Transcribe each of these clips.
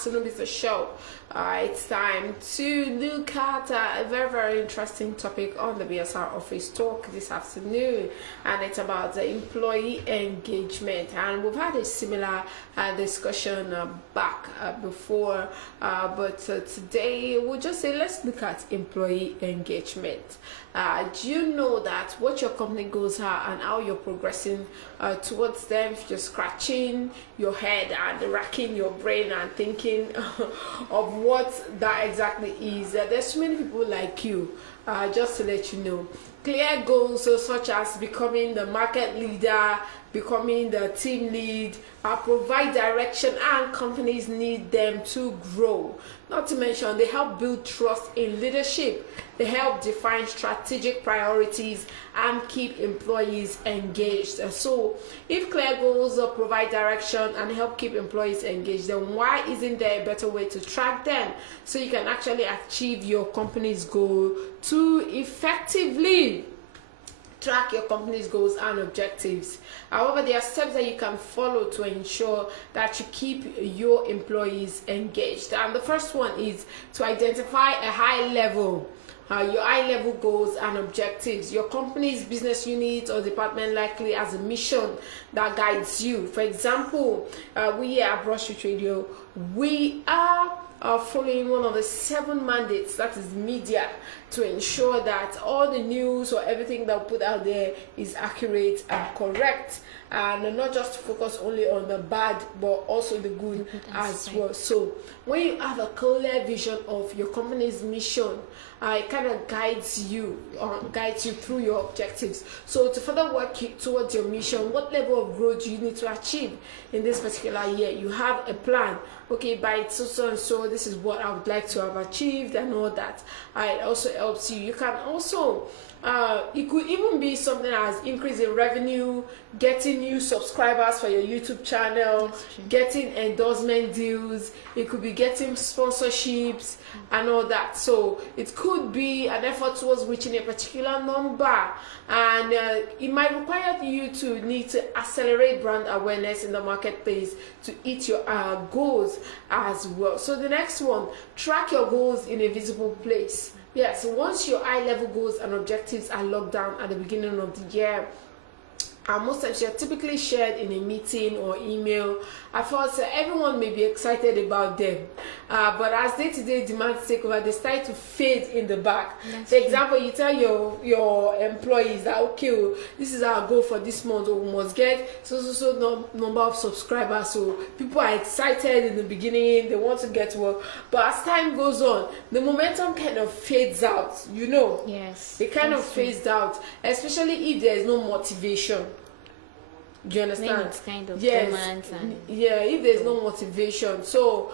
afternoon is the show. It's time to look at a very interesting topic on the BSR Office Talk this afternoon, and it's about the employee engagement. And we've had a similar discussion back before, but today we'll just say let's look at employee engagement. Do you know that what your company goals are and how you're progressing towards them? If you're scratching your head and racking your brain and thinking of what that exactly is, there's so many people like you. Just to let you know, clear goals such as becoming the market leader, becoming the team lead, provide direction, and companies need them to grow. Not to mention, they help build trust in leadership. They help define strategic priorities and keep employees engaged. So if clear goals provide direction and help keep employees engaged, then why isn't there a better way to track them so you can actually achieve your company's goal to effectively track your company's goals and objectives? However, there are steps that you can follow to ensure that you keep your employees engaged. And the first one is to identify a high level your high-level goals and objectives. Your company's business unit or department likely has a mission that guides you. For example, we here at Broad Street Radio, we are following one of the 7 mandates, that is media, to ensure that all the news or everything that we put out there is accurate and correct, and not just focus only on the bad but also the good as well. So when you have a clear vision of your company's mission, it kind of guides you through your objectives. So to further work towards your mission, what level of growth do you need to achieve in this particular year? You have a plan. Okay, by so and so, this is what I would like to have achieved and all that. It also helps you. You can also it could even be something as increasing revenue, getting new subscribers for your YouTube channel, getting endorsement deals. It could be getting sponsorships and all that. So it could be an effort towards reaching a particular number, and it might require you to need to accelerate brand awareness in the marketplace to hit your goals as well. So the next one, track your goals in a visible place. Yes, once your high-level goals and objectives are locked down at the beginning of the year, most times you're typically shared in a meeting or email. At first, everyone may be excited about them, but as day-to-day demands take over, they start to fade in the back. For example, you tell your employees that, okay, this is our goal for this month, or we must get so number of subscribers. So people are excited in the beginning, they want to get to work, but as time goes on, the momentum kind of fades out. Yes, it kind of fades out, especially if there is no motivation. Do you understand? Then it's kind of if there's no motivation. So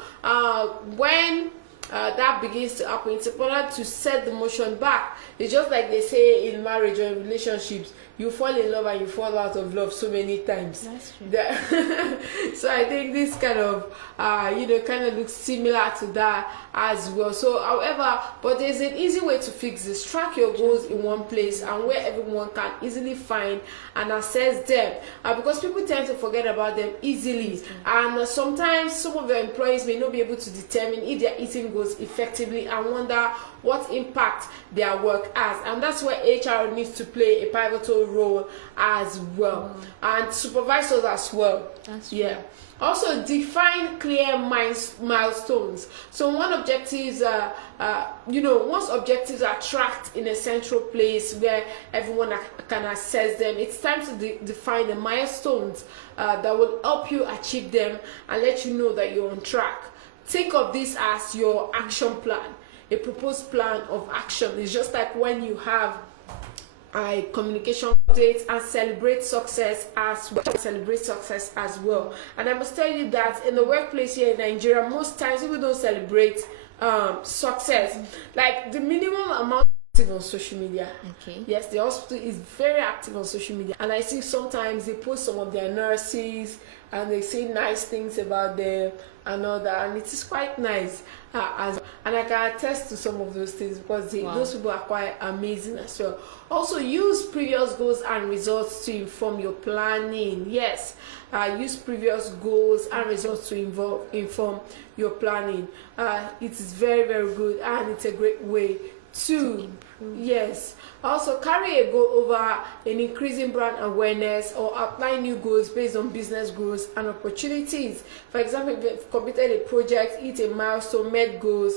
when that begins to happen, it's important to set the motion back. It's just like they say in marriage or in relationships, you fall in love and you fall out of love so many times. That's true. So I think this kind of kind of looks similar to that as well. So however, but there's an easy way to fix this. Track your goals in one place and where everyone can easily find and access them, because people tend to forget about them easily, and sometimes some of your employees may not be able to determine if they're hitting goals effectively and wonder what impact their work has, and that's where HR needs to play a pivotal role as well, and supervisors as well. That's true. Also, define clear milestones. So once objectives are tracked in a central place where everyone can access them, it's time to define the milestones that will help you achieve them and let you know that you're on track. Think of this as your action plan, a proposed plan of action. It's just like when you have a communication update and celebrate success as well. And I must tell you that in the workplace here in Nigeria, most times people don't celebrate success. Like the minimum amount active on social media. Okay. Yes, the hospital is very active on social media, and I see sometimes they post some of their nurses and they say nice things about them and all that, and it is quite nice and I can attest to some of those things because Wow. those people are quite amazing as well. Also, use previous goals and results to inform your planning. Yes, use previous goals and results to inform your planning. It is very, very good, and it's a great way to improve. Yes. Also, carry a goal over an increasing brand awareness, or apply new goals based on business growth and opportunities. For example, if you've completed a project, hit a milestone, met goals,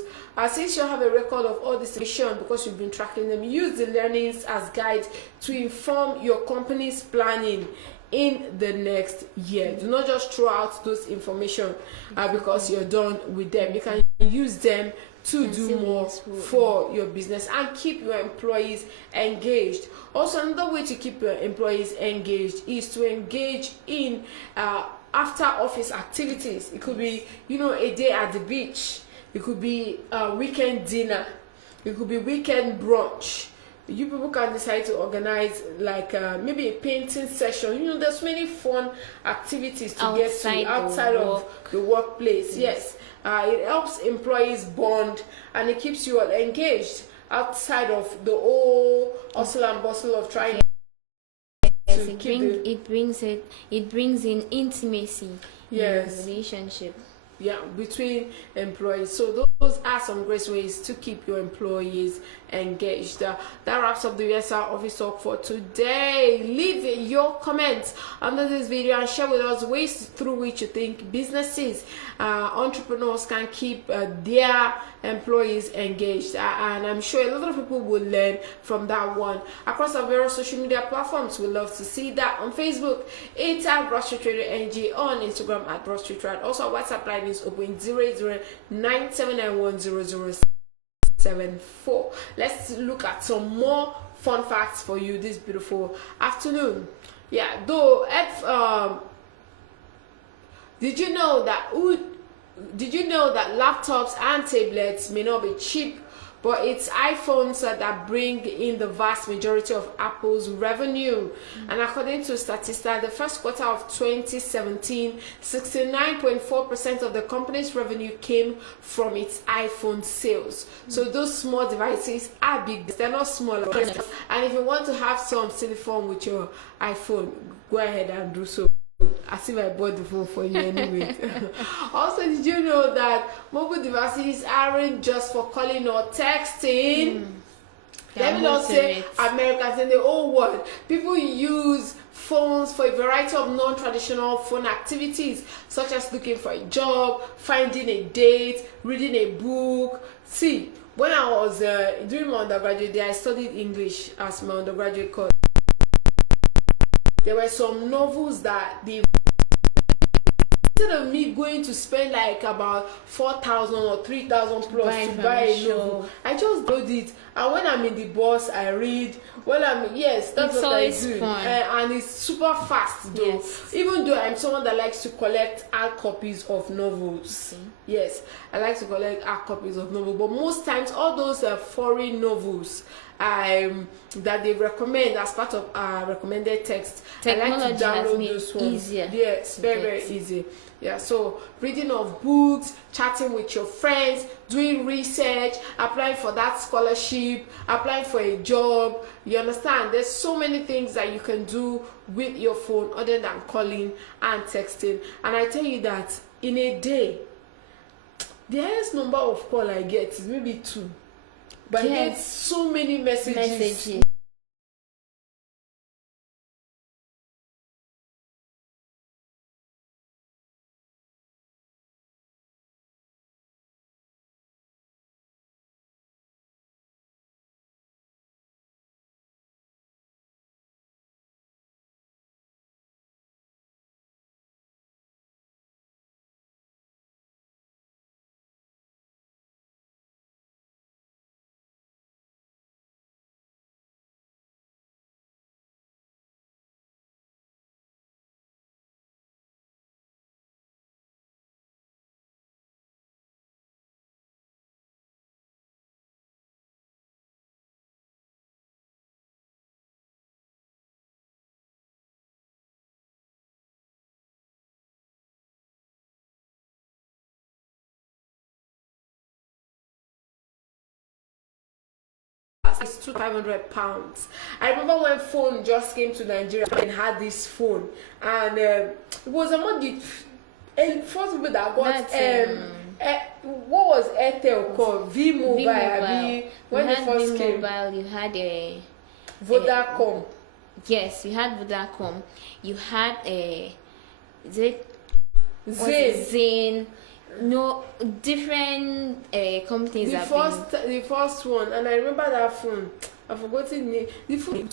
since you have a record of all this information because you've been tracking them, use the learnings as guide to inform your company's planning in the next year. Do not just throw out those information because you're done with them. You can use them to do more for your business and keep your employees engaged. Also, another way to keep your employees engaged is to engage in after office activities. It could be, a day at the beach. It could be a weekend dinner. It could be weekend brunch. You people can decide to organize like maybe a painting session. There's many fun activities to get to outside of the workplace. Yes. It helps employees bond, and it keeps you all engaged outside of the whole hustle and bustle of trying to keep it brings in intimacy. Yes. In the relationship. Yeah, between employees. So those are some great ways to keep your employees engaged. That wraps up the USR Office Talk for today. Leave your comments under this video and share with us ways through which you think businesses, entrepreneurs can keep their employees engaged. And I'm sure a lot of people will learn from that one. Across our various social media platforms, we love to see that. On Facebook, it's at Broad Street Radio NG. On Instagram, at Broad Street Radio. Also, our WhatsApp line is open 08097910074. Let's look at some more fun facts for you this beautiful afternoon. Yeah, though, did you know that laptops and tablets may not be cheap, but it's iPhones that bring in the vast majority of Apple's revenue? And according to Statista, the first quarter of 2017, 69.4% of the company's revenue came from its iPhone sales. So those small devices are big. They're not small. And if you want to have some silly fun with your iPhone, go ahead and do so. As if I bought the phone for you anyway. Also, did you know that mobile devices aren't just for calling or texting? Let me not say Americans in the whole world. People use phones for a variety of non-traditional phone activities, such as looking for a job, finding a date, reading a book. See, when I was doing my undergraduate day, I studied English as my undergraduate course. There were some novels that instead of me going to spend like about 4,000 or 3,000 plus to buy a novel, I just do it. And when I'm in the bus, I read. That's what I do. And it's super fast though. Yes. Even though I'm someone that likes to collect hard copies of novels. Okay. Yes, I like to collect hard copies of novels. But most times, all those foreign novels that they recommend as part of recommended text, Technology I like to download those ones. Easier. Yes, very easy. Yeah, so reading of books, chatting with your friends, doing research, applying for that scholarship, applying for a job. You understand? There's so many things that you can do with your phone other than calling and texting. And I tell you that in a day, the highest number of call I get is maybe 2. But I get so many messages. it's £2,500. I remember when phone just came to Nigeria and had this phone, and it was among the first people that got what was Airtel called? V-Mobile. When it first came, V-Mobile, you had a Vodacom. Yes, you had Vodacom. You had is it Zain. No, different companies. The first one, and I remember that phone. I've forgotten the name. The phone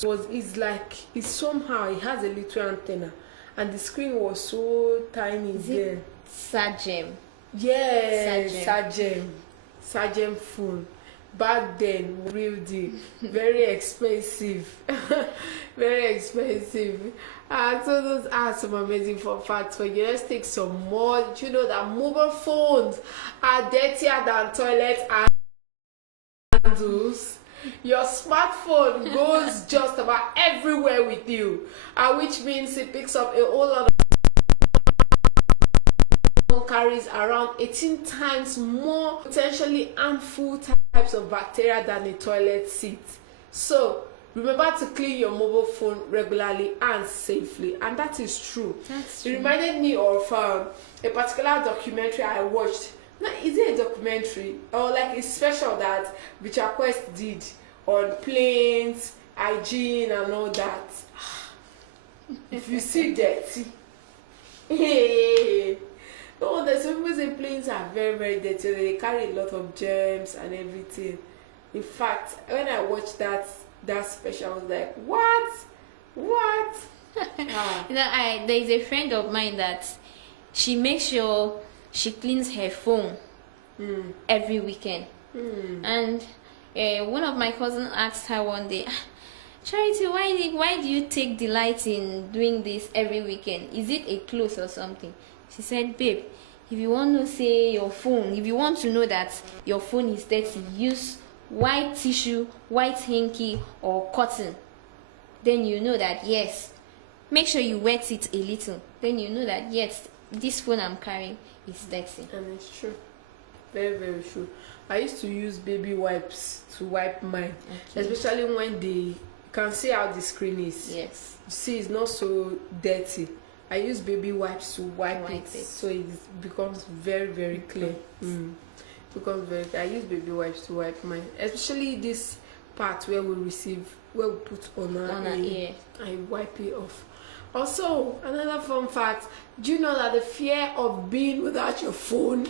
it's somehow it has a little antenna, and the screen was so tiny there. Sagem. Yes, Sagem phone. Back then, real deal, very expensive, very expensive. So those are some amazing fun facts for you. Let's take some more. Did you know that mobile phones are dirtier than toilet handles? Your smartphone goes just about everywhere with you, which means it picks up a whole lot of carries around 18 times more potentially harmful types of bacteria than a toilet seat. So remember to clean your mobile phone regularly and safely, and that is true. It reminded me of a particular documentary I watched. Now, is it a documentary or like a special that Richard Quest did on planes, hygiene, and all that? If you see dirty, hey. No, there's some people say planes are very, very dirty. They carry a lot of germs and everything. In fact, when I watched that special, I was like, what? There is a friend of mine that she makes sure she cleans her phone every weekend. And one of my cousins asked her one day, Charity, why do you take delight in doing this every weekend? Is it a clothes or something? She said, babe, if you want to say your phone, if you want to know that your phone is dirty, use white tissue, white hanky, or cotton. Then you know that, yes. Make sure you wet it a little. Then you know that, yes, this phone I'm carrying is dirty. And it's true. Very, very true. I used to use baby wipes to wipe mine, especially when you can see how the screen is. Yes. You see, it's not so dirty. I use baby wipes to wipe it, so it becomes very, very clear. Becomes very clear. I use baby wipes to wipe mine, especially this part where we put on our ear. I wipe it off. Also, another fun fact: do you know that the fear of being without your phone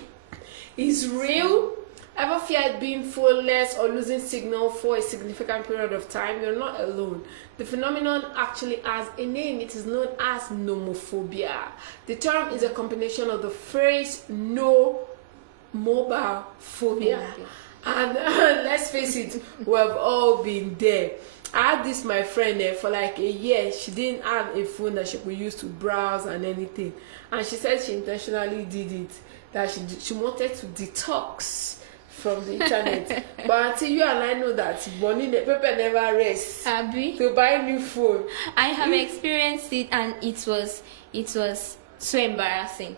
is real? Ever feared being phoneless or losing signal for a significant period of time? You're not alone. The phenomenon actually has a name. It is known as nomophobia. The term is a combination of the phrase no mobile phobia. And let's face it, we've all been there. I had this my friend for like a year. She didn't have a phone that she could use to browse and anything. And she said she intentionally did it. That she wanted to detox from the internet. But until you and I know that money the paper never rests to buy a new phone. I have experienced it, and it was so embarrassing.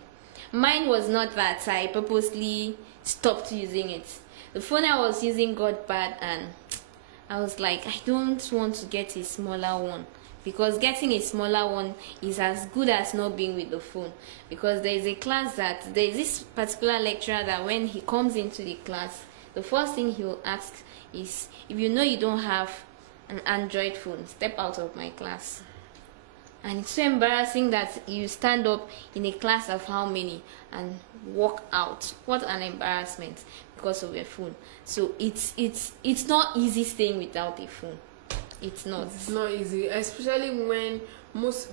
Mine was not that. I purposely stopped using it. The phone I was using got bad, and I was like, I don't want to get a smaller one, because getting a smaller one is as good as not being with the phone. Because there is this particular lecturer that when he comes into the class, the first thing he will ask is, if you know you don't have an Android phone, step out of my class. And it's so embarrassing that you stand up in a class of how many and walk out. What an embarrassment because of your phone. So it's not easy staying without a phone. It's not easy, especially when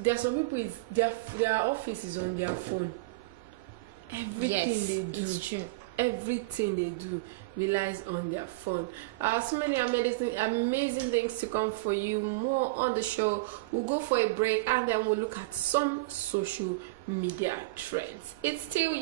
there are some people their office is on their phone. Everything they do, it's true. Everything they do relies on their phone. So many amazing things to come for you. More on the show. We'll go for a break and then we'll look at some social media trends. It's still